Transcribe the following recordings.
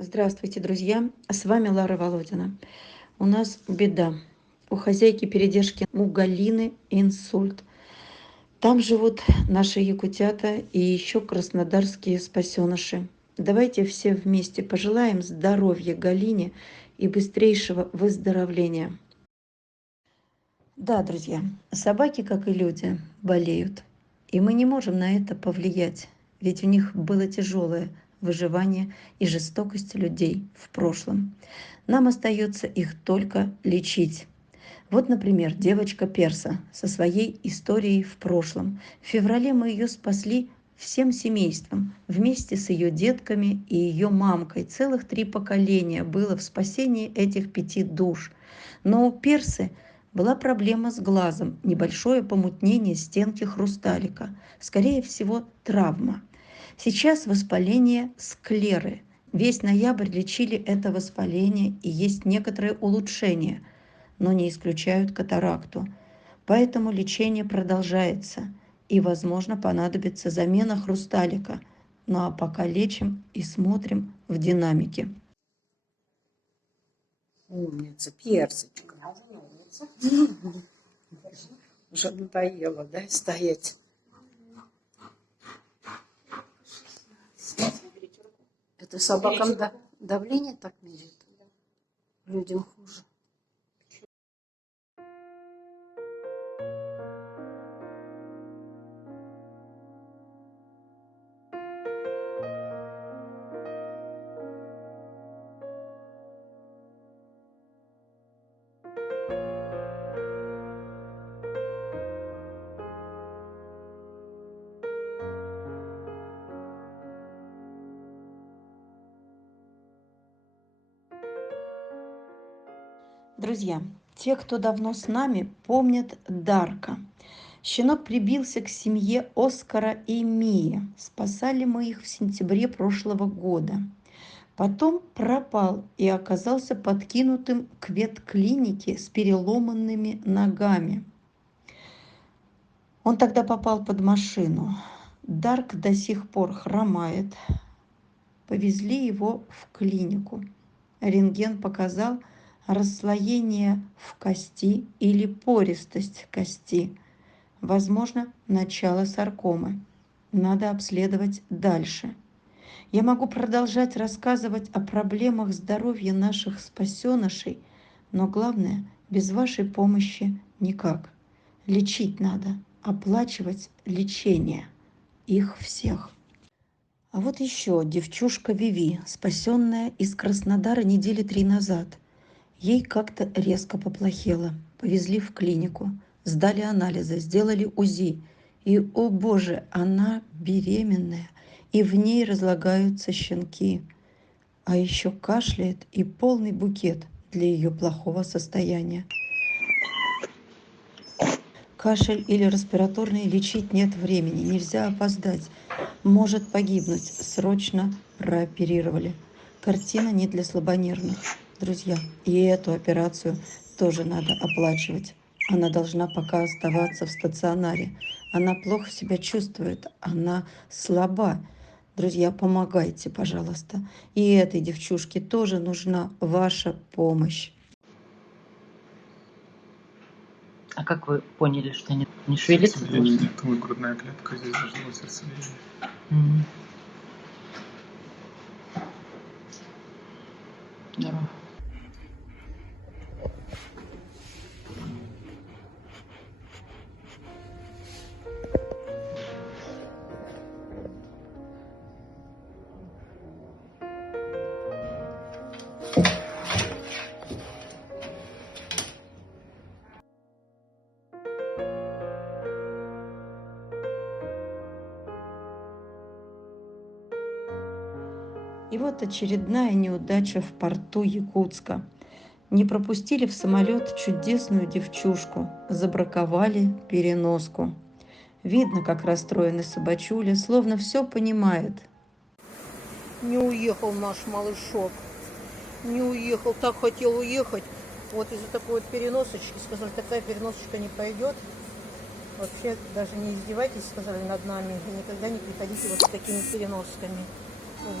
Здравствуйте, друзья! С вами Лара Володина. У нас беда. У хозяйки передержки у Галины инсульт. Там живут наши якутята и еще краснодарские спасеныши. Давайте все вместе пожелаем здоровья Галине и быстрейшего выздоровления. Да, друзья, собаки, как и люди, болеют. И мы не можем на это повлиять, ведь у них было тяжелое выживание и жестокость людей в прошлом. Нам остается их только лечить. Вот, например, девочка Перса со своей историей в прошлом. В феврале мы ее спасли всем семейством, вместе с ее детками и ее мамкой. Целых 3 поколения было в спасении этих 5 душ. Но у Персы была проблема с глазом, небольшое помутнение стенки хрусталика, скорее всего травма. Сейчас воспаление склеры. Весь ноябрь лечили это воспаление и есть некоторые улучшения, но не исключают катаракту. Поэтому лечение продолжается и, возможно, понадобится замена хрусталика. Ну а пока лечим и смотрим в динамике. Умница, персочка. Уже надоело, да, стоять? Это собакам давление так меряет? Людям хуже. Друзья, те, кто давно с нами, помнят Дарка. Щенок прибился к семье Оскара и Мии. Спасали мы их в сентябре прошлого года. Потом пропал и оказался подкинутым к ветклинике с переломанными ногами. Он тогда попал под машину. Дарк до сих пор хромает. Повезли его в клинику. Рентген показал расслоение в кости или пористость кости. Возможно, начало саркомы. Надо обследовать дальше. Я могу продолжать рассказывать о проблемах здоровья наших спасенышей, но главное, без вашей помощи никак. Лечить надо, оплачивать лечение. Их всех. А вот еще девчушка Виви, спасенная из Краснодара недели 3 назад. Ей как-то резко поплохело. Повезли в клинику, сдали анализы, сделали УЗИ. И, о боже, она беременная, и в ней разлагаются щенки. А еще кашляет и полный букет для ее плохого состояния. Кашель или респираторный лечить нет времени, нельзя опоздать. Может погибнуть, срочно прооперировали. Картина не для слабонервных. Друзья, и эту операцию тоже надо оплачивать. Она должна пока оставаться в стационаре. Она плохо себя чувствует, она слаба. Друзья, помогайте, пожалуйста. И этой девчушке тоже нужна ваша помощь. А как вы поняли, что не шевелится? Сердцебиение нет, вот грудная клетка, здесь должно быть сердцебиение. Мгм. Здорово. И вот очередная неудача в порту Якутска. Не пропустили в самолет чудесную девчушку, забраковали переноску. Видно, как расстроена собачуля, словно все понимает. Не уехал наш малышок. Не уехал, так хотел уехать. Вот из-за такой вот переносочки, сказали, такая переносочка не пойдет. Вообще даже не издевайтесь, сказали, над нами. И никогда не приходите вот с такими переносками.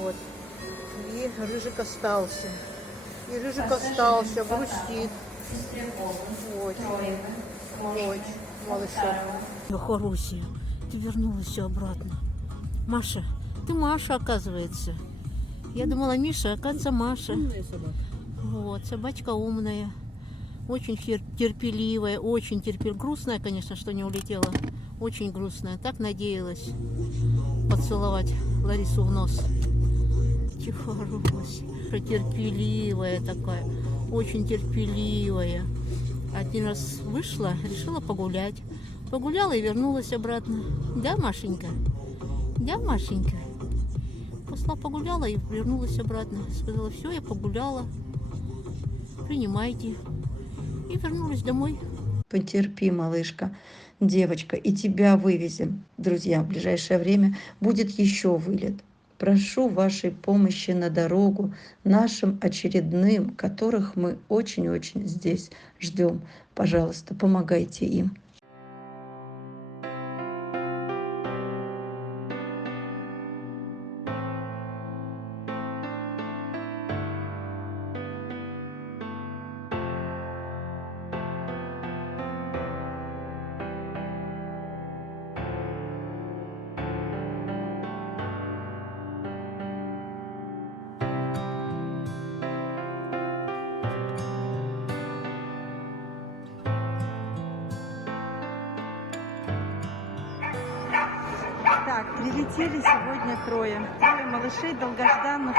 Вот. И Рыжик остался. И Рыжик остался, грустит. Вот. Вот, малышок. Ну, хорошая, ты вернулась все обратно. Маша, ты Маша, оказывается. Я думала, Миша, оказывается, Маша. Умная собака. Вот, собачка умная. Очень терпеливая, очень терпеливая. Грустная, конечно, что не улетела. Очень грустная. Так надеялась поцеловать Ларису в нос. Хорошая, терпеливая такая. Очень терпеливая. Один раз вышла, решила погулять. Погуляла и вернулась обратно. Да, Машенька? Да, Машенька? Пошла погуляла и вернулась обратно. Сказала, все, я погуляла. Принимайте. И вернулась домой. Потерпи, малышка, девочка, и тебя вывезем. Друзья, в ближайшее время будет еще вылет. Прошу вашей помощи на дорогу нашим очередным, которых мы очень-очень здесь ждем. Пожалуйста, помогайте им. Так, прилетели сегодня трое малышей долгожданных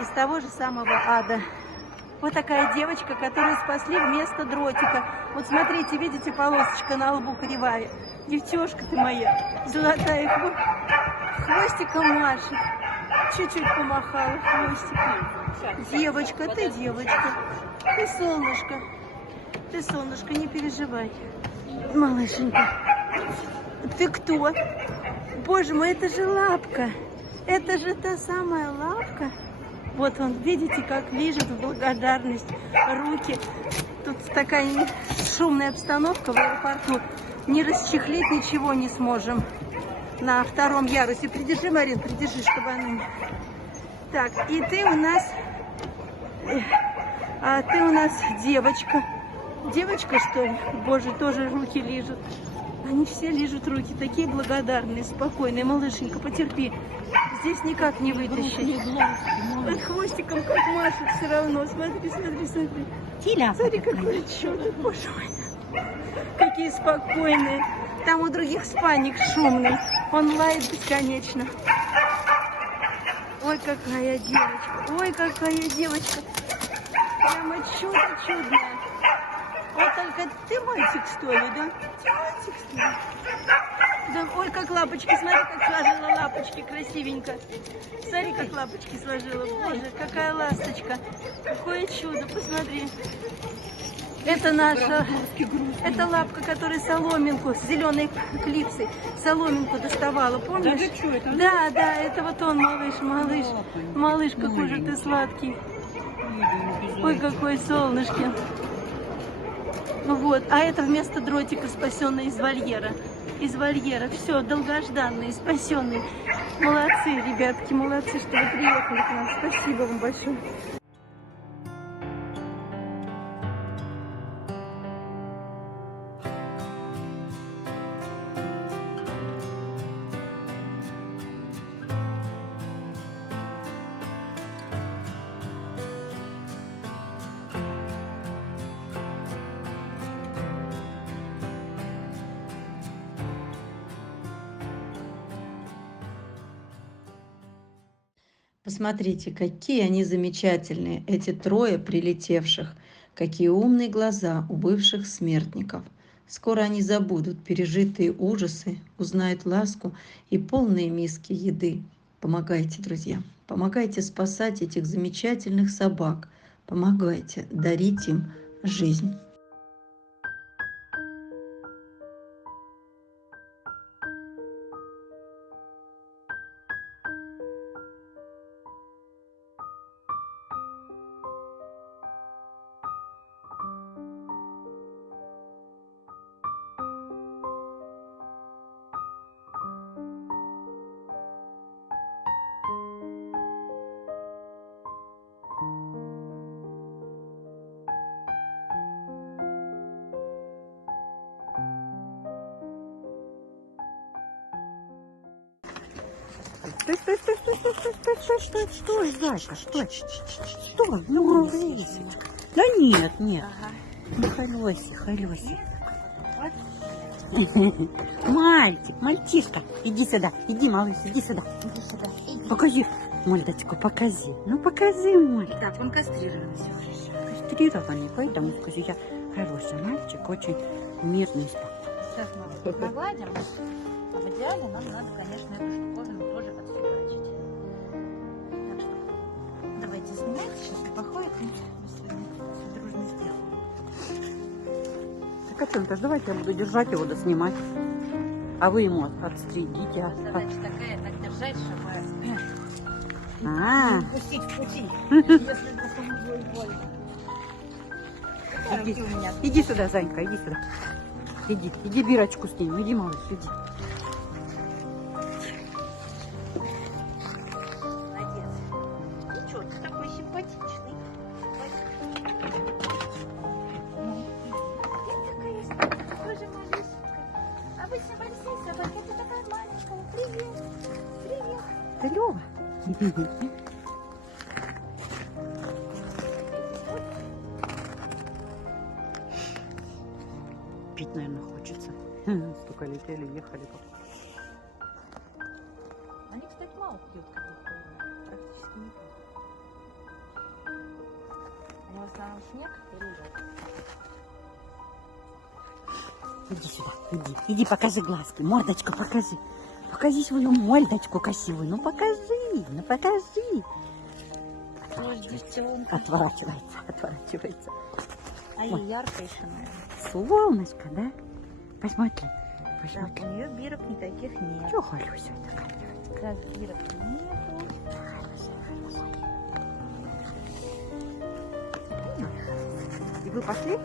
из того же самого ада. Вот такая девочка, которую спасли вместо дротика. Вот смотрите, видите, полосочка на лбу кривая. Девчушка ты моя, золотая, хвостиком машет. Чуть-чуть помахала хвостиком. Девочка, ты девочка. Ты солнышко, не переживай. Малышенька, ты кто? Боже мой, это же лапка. Это же та самая лапка. Вот он, видите, как лижет в благодарность руки. Тут такая шумная обстановка в аэропорту. Не расчехлить ничего не сможем. На втором ярусе. Придержи, Марин, придержи, чтобы она не... Так, и ты у нас... А ты у нас девочка. Девочка, что ли? Боже, тоже руки лижут. Они все лижут руки, такие благодарные, спокойные. Малышенька, потерпи. Здесь никак не вытащить. Под хвостиком как машет все равно. Смотри, смотри, смотри. Смотри, какое чудо, боже мой. Какие спокойные. Там у других спальник шумный. Он лает бесконечно. Ой, какая девочка. Ой, какая девочка. Прямо чудо чудное. Вот только ты мальчик, что ли, да? Ты мальчик, что ли? Да, ой, как лапочки, смотри, как сложила лапочки красивенько. Смотри, как лапочки сложила. Боже, какая ласточка. Какое чудо, посмотри. Это наша, это лапка, которая соломинку с зеленой клипсой, соломинку доставала, помнишь? Да, да, это вот он, малыш, какой же ты сладкий. Ой, какой солнышки. Вот, а это вместо дротика спасенный из вольера. Из вольера. Все, долгожданные, спасенные. Молодцы, ребятки, молодцы, что вы приехали к нам. Спасибо вам большое. Посмотрите, какие они замечательные, эти трое прилетевших. Какие умные глаза у бывших смертников. Скоро они забудут пережитые ужасы, узнают ласку и полные миски еды. Помогайте, друзья, помогайте спасать этих замечательных собак. Помогайте дарить им жизнь. Стой, стой, стой, стой, стой, стой, стой, стой, стой, стой, зайка, стой. Стой, ну, Лисочка. Да нет, нет. Ну, Халёси, Халёси. Мальчик, мальчишка, иди сюда, иди, малыш, иди сюда. Иди сюда. Покажи мордочку, покажи. Ну, покажи мордочку. Так, он кастрированный всего лишь. Кастрированный, поэтому скажу, я хороший мальчик, очень мирный. Сейчас мы погладим. А в идеале нам надо, конечно, эту штуковину тоже отфигачить. Так что давайте снимайте, сейчас он походит, и мы с вами всё дружно сделаем. Так, Катенька, давайте я буду держать его, да снимать. А вы ему отстригите. Задача такая, так держать, чтобы А, не упустить в пути, если вдруг ему будет больно. Какие руки у меня? иди сюда, Занька, иди сюда. Иди, иди бирочку с ним, иди, малыш, иди. Молодец. Ничего, ты такой симпатичный. Ты такая тоже малюсенькая. А вы все большие собаки, ты такая маленькая. Привет. Привет. Это Лёва. Пить, наверное, хочется. Столько летели, ехали. Они, кстати, мало пьют, практически не пьют. Они в основном снег и лежат. Иди сюда, иди. Иди, покажи глазки, мордочку покажи. Покажи свою мордочку красивую. Ну покажи, ну покажи. Отворачивается, отворачивается. А ей ярко еще, наверное. Солнышко, да? Посмотри, Так, посмотри. у нее бирок никаких нет. Чё, Халюся такая? Как бирок нету. И вы пошли? Нет,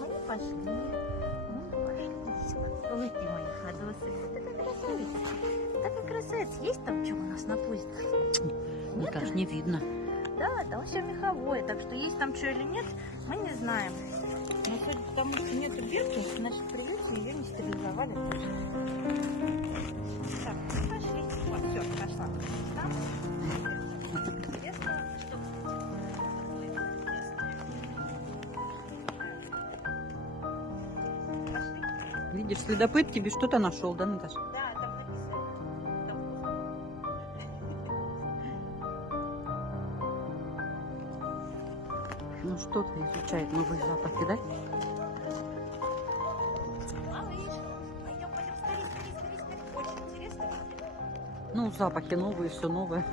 мы не пошли. Мы не пошли. Ой, ты моя ходосая. Такая красавица. Такая красавица. Есть там что у нас на пузе? Нет? Даже не видно. Да, там все меховое. Так что есть там что или нет, мы не знаем. Но судя по тому, что нету бирки, значит, придется ее не стерилизовали. Так, пошли. Вот, все, пошла. Там. Интересно, что... Пошли. Видишь, следопыт тебе что-то нашел, да, Наташа? Да, там написано. Ну что-то изучает новые запахи, да? Малыш, пойдем, скорее. Очень интересно. Ну, запахи новые, все новое.